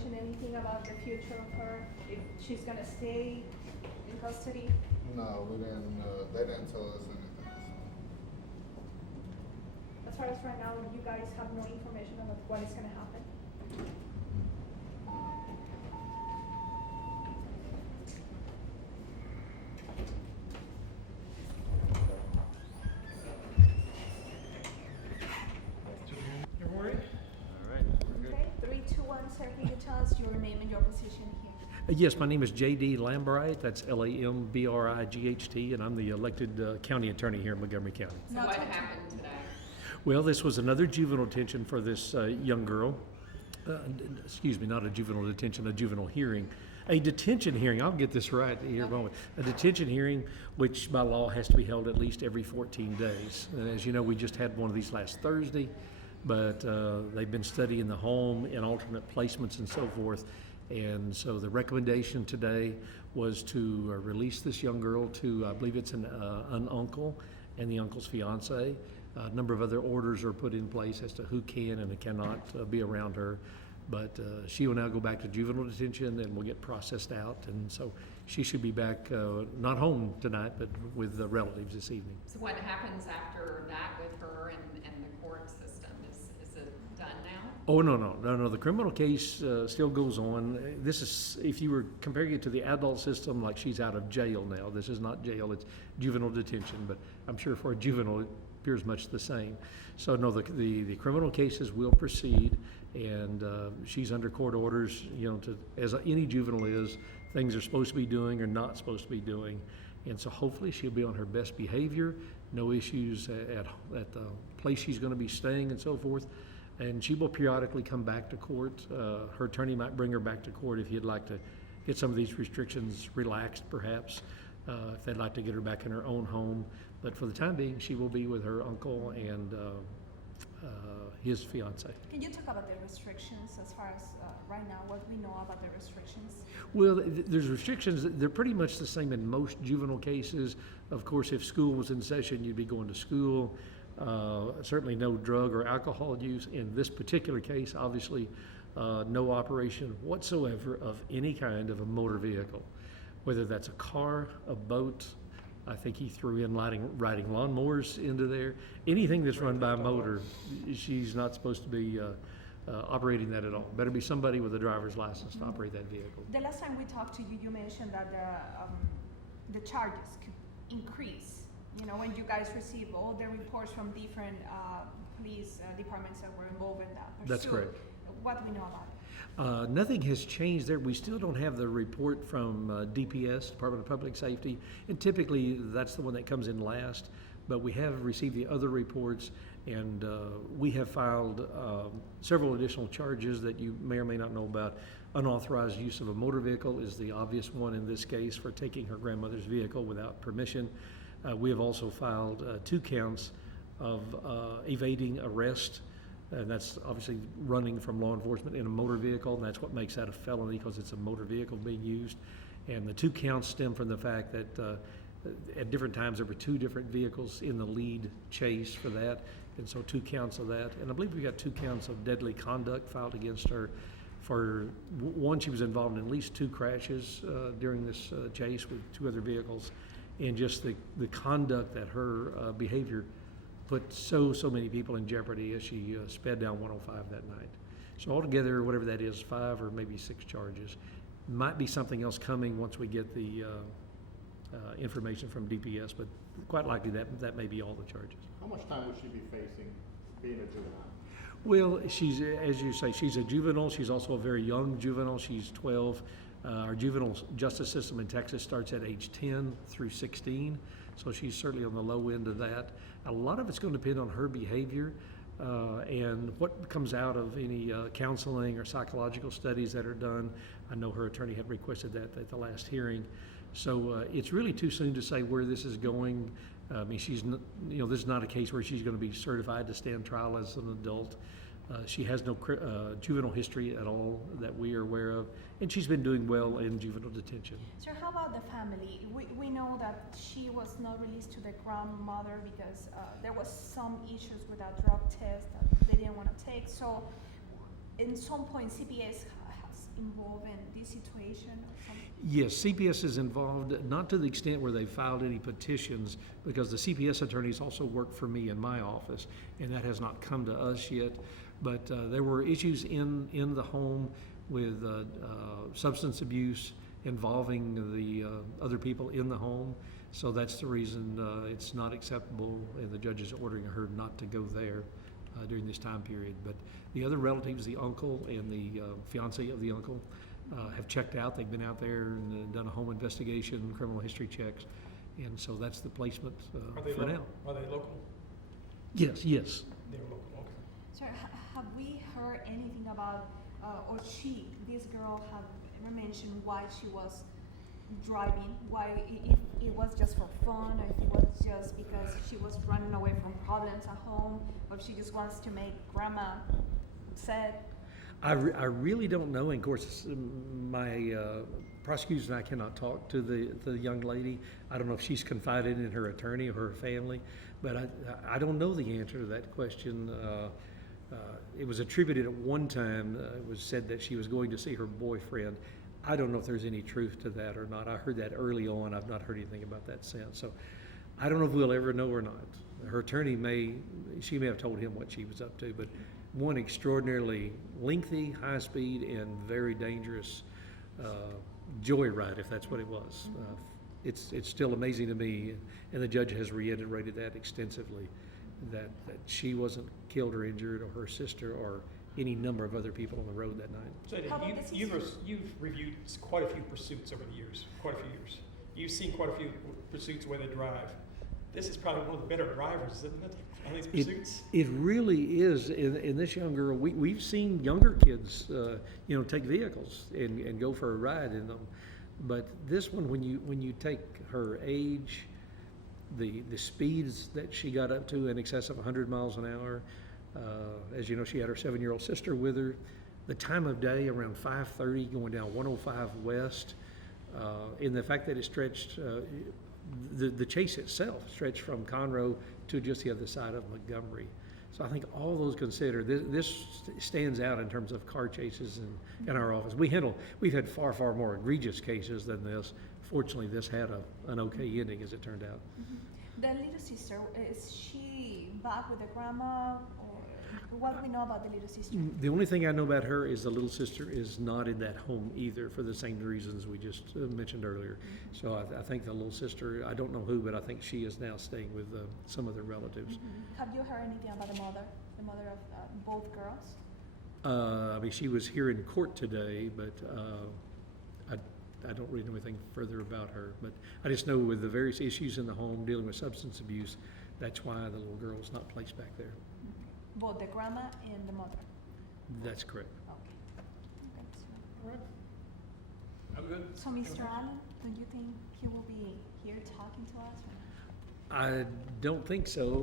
information, anything about the future of her, if she's gonna stay in custody? No, we didn't, they didn't tell us anything, As far as right now, you guys have no information about what is gonna happen? Okay, 3, 2, 1, sir, can you tell us your name and your position here? Yes, my name is J.D. Lambright, that's Lambright, and I'm the elected county attorney here in Montgomery County. So Not what to- happened today? Well, this was another juvenile detention for this young girl. Excuse me, not a juvenile detention, a juvenile hearing. A detention hearing, I'll get this right here in a moment. A detention hearing, which by law has to be held at least every 14 days. And as you know, we just had one of these last Thursday, but they've been studying the home in alternate placements and so forth. And so the recommendation today was to release this young girl to, I believe it's an uncle and the uncle's fiance. A number of other orders are put in place as to who can and cannot be around her. But she will now go back to juvenile detention and will get processed out. And so she should be back, not home tonight, but with relatives this evening. So what happens after that with her and the court system? Is it done now? Oh, no. The criminal case still goes on. This is, if you were comparing it to the adult system, like she's out of jail now. This is not jail, it's juvenile detention. But I'm sure for a juvenile, it appears much the same. So no, the criminal cases will proceed, and she's under court orders, as any juvenile is, things are supposed to be doing or not supposed to be doing. And so hopefully she'll be on her best behavior, no issues at the place she's going to be staying and so forth. And she will periodically come back to court. Her attorney might bring her back to court if he'd like to get some of these restrictions relaxed, perhaps, if they'd like to get her back in her own home. But for the time being, she will be with her uncle and his fiance. Can you talk about the restrictions as far as right now, what we know about the restrictions? Well, there's restrictions. They're pretty much the same in most juvenile cases. Of course, if school was in session, you'd be going to school. Certainly no drug or alcohol use. In this particular case, obviously, no operation whatsoever of any kind of a motor vehicle, whether that's a car, a boat. I think he threw in riding lawnmowers into there. Anything that's run by a motor, she's not supposed to be operating that at all. Better be somebody with a driver's license to operate that vehicle. The last time we talked to you, you mentioned that the charges could increase. When you guys receive all the reports from different police departments that were involved in that pursuit. That's correct. What do we know about it? Nothing has changed there. We still don't have the report from DPS, Department of Public Safety, and typically that's the one that comes in last. But we have received the other reports, and we have filed several additional charges that you may or may not know about. Unauthorized use of a motor vehicle is the obvious one in this case, for taking her grandmother's vehicle without permission. We have also filed 2 counts of evading arrest. And that's obviously running from law enforcement in a motor vehicle, and that's what makes that a felony, because it's a motor vehicle being used. And the 2 counts stem from the fact that at different times there were 2 different vehicles in the lead chase for that, and so 2 counts of that. And I believe we got 2 counts of deadly conduct filed against her. For one, she was involved in at least 2 crashes during this chase with 2 other vehicles, and just the conduct that her behavior put so many people in jeopardy as she sped down 105 that night. So altogether, whatever that is, 5 or maybe 6 charges. Might be something else coming once we get the information from DPS, but quite likely that may be all the charges. How much time would she be facing being a juvenile? Well, she's, as you say, she's a juvenile. She's also a very young juvenile. She's 12. Our juvenile justice system in Texas starts at age 10 through 16, so she's certainly on the low end of that. A lot of it's going to depend on her behavior and what comes out of any counseling or psychological studies that are done. I know her attorney had requested that at the last hearing. So it's really too soon to say where this is going. I mean, this is not a case where she's going to be certified to stand trial as an adult. She has no juvenile history at all that we are aware of, and she's been doing well in juvenile detention. So how about the family? We know that she was not released to the grandmother because there was some issues with a drug test that they didn't want to take. So in some point, CPS has involved in this situation or something? Yes, CPS is involved, not to the extent where they filed any petitions, because the CPS attorneys also work for me in my office, and that has not come to us yet. But there were issues in the home with substance abuse involving the other people in the home. So that's the reason it's not acceptable, and the judge is ordering her not to go there during this time period. But the other relatives, the uncle and the fiance of the uncle, have checked out. They've been out there and done a home investigation, criminal history checks, and so that's the placement for now. Are they local? Yes, yes. They're local, okay. Sir, have we heard anything about, or this girl, have ever mentioned why she was driving? Why, if it was just for fun, or if it was just because she was running away from problems at home, or if she just wants to make grandma upset? I really don't know. And of course, my prosecutors and I cannot talk to the young lady. I don't know if she's confided in her attorney or her family, but I don't know the answer to that question. It was attributed at one time, it was said that she was going to see her boyfriend. I don't know if there's any truth to that or not. I heard that early on. I've not heard anything about that since. So I don't know if we'll ever know or not. Her attorney may have told him what she was up to, but one extraordinarily lengthy, high-speed, and very dangerous joyride, if that's what it was. It's still amazing to me, and the judge has reiterated that extensively, that she wasn't killed or injured, or her sister, or any number of other people on the road that night. So How about this you've reviewed quite a few pursuits over the years, quite a few years. You've seen quite a few pursuits where they drive. This is probably one of the better drivers, isn't it, on these pursuits? It really is. In this young girl, we've seen younger kids, take vehicles and go for a ride in them. But this one, when you take her age, the speeds that she got up to in excess of 100 miles an hour, as you know, she had her 7-year-old sister with her. The time of day, around 5:30, going down 105 West, and the fact that it stretched, the chase itself stretched from Conroe to just the other side of Montgomery. So I think all those considered, this stands out in terms of car chases in our office. We've had far, far more egregious cases than this. Fortunately, this had an okay ending, as it turned out. The little sister, is she back with the grandma, or what do we know about the little sister? The only thing I know about her is the little sister is not in that home either, for the same reasons we just mentioned earlier. So I think the little sister, I don't know who, but I think she is now staying with some of their relatives. Have you heard anything about the mother of both girls? She was here in court today, but I don't really know anything further about her. But I just know with the various issues in the home dealing with substance abuse, that's why the little girl is not placed back there. Both the grandma and the mother? That's correct. Okay. All right. I'm good. So, Mr. Allen, do you think he will be here talking to us? Or not? I don't think so.